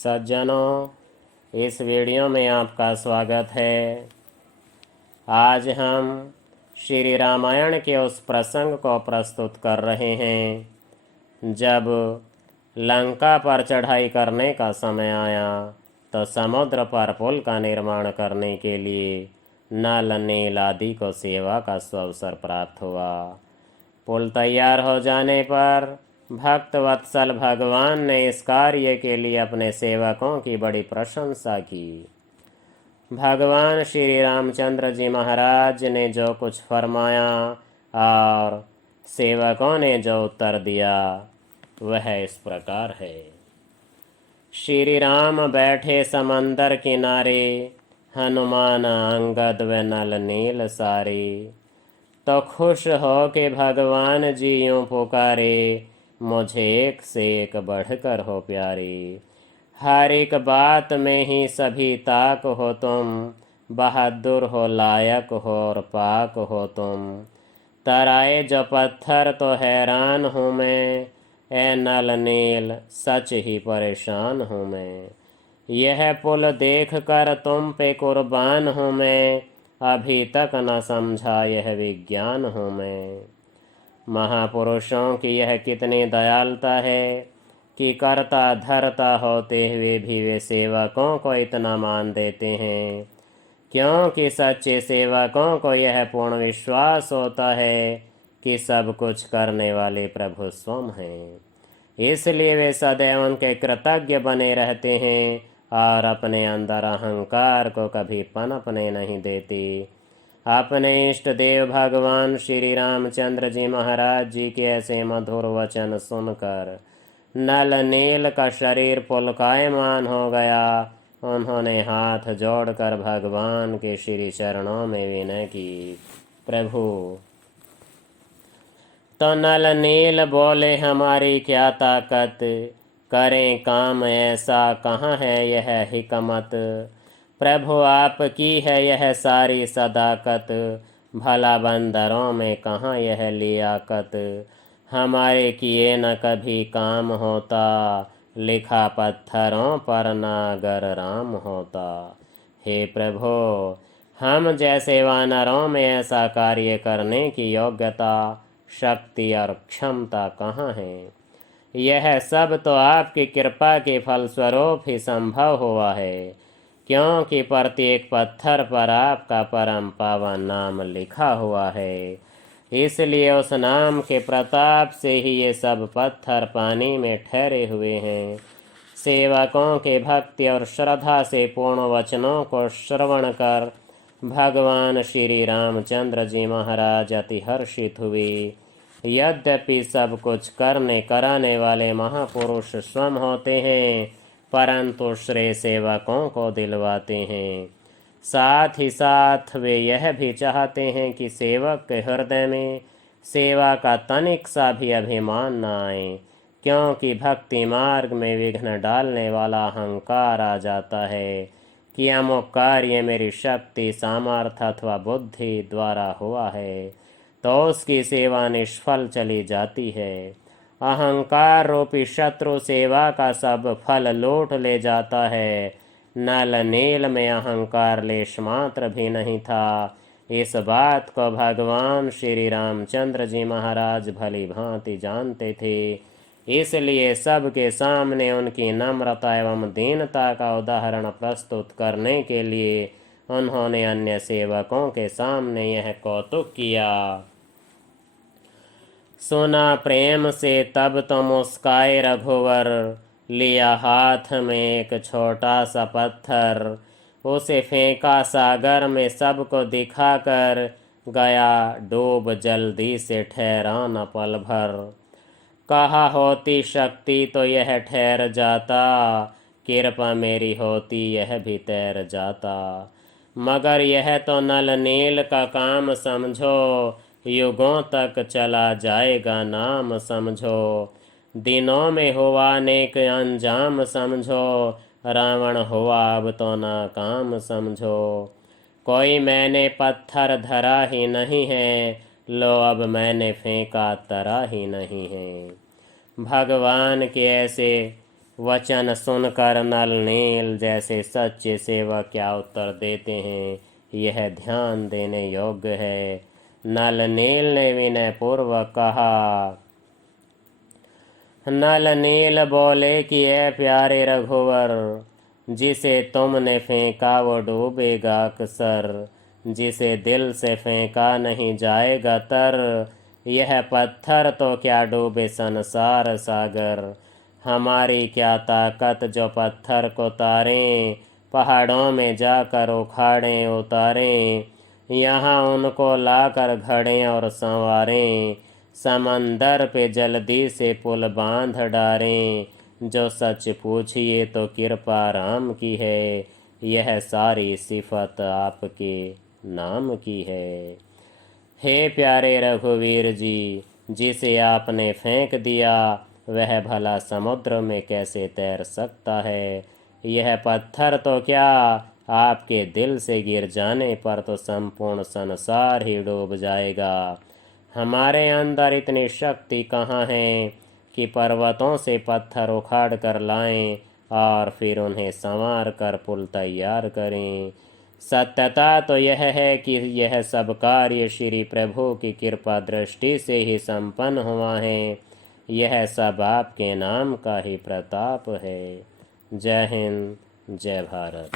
सज्जनों, इस वीडियो में आपका स्वागत है। आज हम श्री रामायण के उस प्रसंग को प्रस्तुत कर रहे हैं जब लंका पर चढ़ाई करने का समय आया तो समुद्र पर पुल का निर्माण करने के लिए नल नील आदि को सेवा का अवसर प्राप्त हुआ। पुल तैयार हो जाने पर भक्त वत्सल भगवान ने इस कार्य के लिए अपने सेवकों की बड़ी प्रशंसा की। भगवान श्री रामचंद्र जी महाराज ने जो कुछ फरमाया और सेवकों ने जो उत्तर दिया वह इस प्रकार है। श्री राम बैठे समंदर किनारे, हनुमान अंगद व नल नील सारे। तो खुश हो के भगवान जी यूं पुकारे, मुझे एक से एक बढ़कर हो प्यारे। हर एक बात में ही सभी ताक हो तुम, बहादुर हो लायक हो और पाक हो तुम। तराए जो पत्थर तो हैरान हूँ मैं, ए नल नील सच ही परेशान हूँ मैं। यह पुल देख कर तुम पे कुर्बान हूँ मैं, अभी तक न समझा यह विज्ञान हूँ मैं। महापुरुषों की यह कितनी दयालुता है कि करता धरता होते हुए भी वे सेवकों को इतना मान देते हैं, क्योंकि सच्चे सेवकों को यह पूर्ण विश्वास होता है कि सब कुछ करने वाले प्रभु स्वयं हैं। इसलिए वे सदैव उनके कृतज्ञ बने रहते हैं और अपने अंदर अहंकार को कभी पनपने नहीं देते। अपने इष्ट देव भगवान श्री रामचंद्र जी महाराज जी के ऐसे मधुर वचन सुनकर नल नील का शरीर पुलकायमान हो गया। उन्होंने हाथ जोड़कर भगवान के श्री चरणों में विनय की, प्रभु। तो नल नील बोले, हमारी क्या ताकत, करें काम ऐसा, कहाँ है यह हिकमत। प्रभु आपकी है यह सारी सदाकत, भला बंदरों में कहाँ यह लियाकत। हमारे किए न कभी काम होता, लिखा पत्थरों पर ना अगर राम होता। हे प्रभु, हम जैसे वानरों में ऐसा कार्य करने की योग्यता, शक्ति और क्षमता कहाँ है। यह सब तो आपकी कृपा के फलस्वरूप ही संभव हुआ है, क्योंकि प्रत्येक पत्थर पर आपका परम पावन नाम लिखा हुआ है। इसलिए उस नाम के प्रताप से ही ये सब पत्थर पानी में ठहरे हुए हैं। सेवकों के भक्ति और श्रद्धा से पूर्ण वचनों को श्रवण कर भगवान श्री रामचंद्र जी महाराज अति हर्षित हुए। यद्यपि सब कुछ करने कराने वाले महापुरुष स्वयं होते हैं, परंतु श्रेय सेवकों को दिलवाते हैं। साथ ही साथ वे यह भी चाहते हैं कि सेवक के हृदय में सेवा का तनिक सा भी अभिमान न आए, क्योंकि भक्ति मार्ग में विघ्न डालने वाला अहंकार आ जाता है कि अमुक कार्य मेरी शक्ति, सामर्थ्य अथवा बुद्धि द्वारा हुआ है, तो उसकी सेवा निष्फल चली जाती है। अहंकार रूपी शत्रु सेवा का सब फल लूट ले जाता है। नल नील में अहंकार लेश मात्र भी नहीं था। इस बात को भगवान श्री रामचंद्र जी महाराज भली भांति जानते थे। इसलिए सबके सामने उनकी नम्रता एवं दीनता का उदाहरण प्रस्तुत करने के लिए उन्होंने अन्य सेवकों के सामने यह कौतुक किया। सुना प्रेम से तब तो मुस्काए रघुवर, लिया हाथ में एक छोटा सा पत्थर, उसे फेंका सागर में सबको दिखाकर, गया डूब जल्दी से ठहरा न पल भर। कहा होती शक्ति तो यह ठहर जाता, कृपा मेरी होती यह भी तैर जाता। मगर यह तो नल नील का काम समझो, युगों तक चला जाएगा नाम समझो। दिनों में हुआ नेक अंजाम समझो, रावण हुआ अब तो नाकाम समझो। कोई मैंने पत्थर धरा ही नहीं है, लो अब मैंने फेंका तरा ही नहीं है। भगवान के ऐसे वचन सुनकर नल नील जैसे सच्चे सेवक क्या उत्तर देते हैं, यह ध्यान देने योग्य है। नल नील ने विनय पूर्वक कहा। नल नील बोले कि ऐ प्यारे रघुवर, जिसे तुमने फेंका वो डूबेगा अक्सर, जिसे दिल से फेंका नहीं जाएगा तर। यह पत्थर तो क्या डूबे संसार सागर, हमारी क्या ताकत जो पत्थर को तारें, पहाड़ों में जाकर उखाड़ें उतारें, यहाँ उनको लाकर घड़ें और संवारें, समंदर पे जल्दी से पुल बांध डारें। जो सच पूछिए तो कृपा राम की है, यह सारी सिफत आपके नाम की है। हे प्यारे रघुवीर जी, जिसे आपने फेंक दिया वह भला समुद्र में कैसे तैर सकता है। यह पत्थर तो क्या आपके दिल से गिर जाने पर तो संपूर्ण संसार ही डूब जाएगा। हमारे अंदर इतनी शक्ति कहाँ है कि पर्वतों से पत्थर उखाड़ कर लाएं और फिर उन्हें संवार कर पुल तैयार करें। सत्यता तो यह है कि यह सब कार्य श्री प्रभु की कृपा दृष्टि से ही संपन्न हुआ है। यह सब आपके नाम का ही प्रताप है। जय हिंद, जय भारत।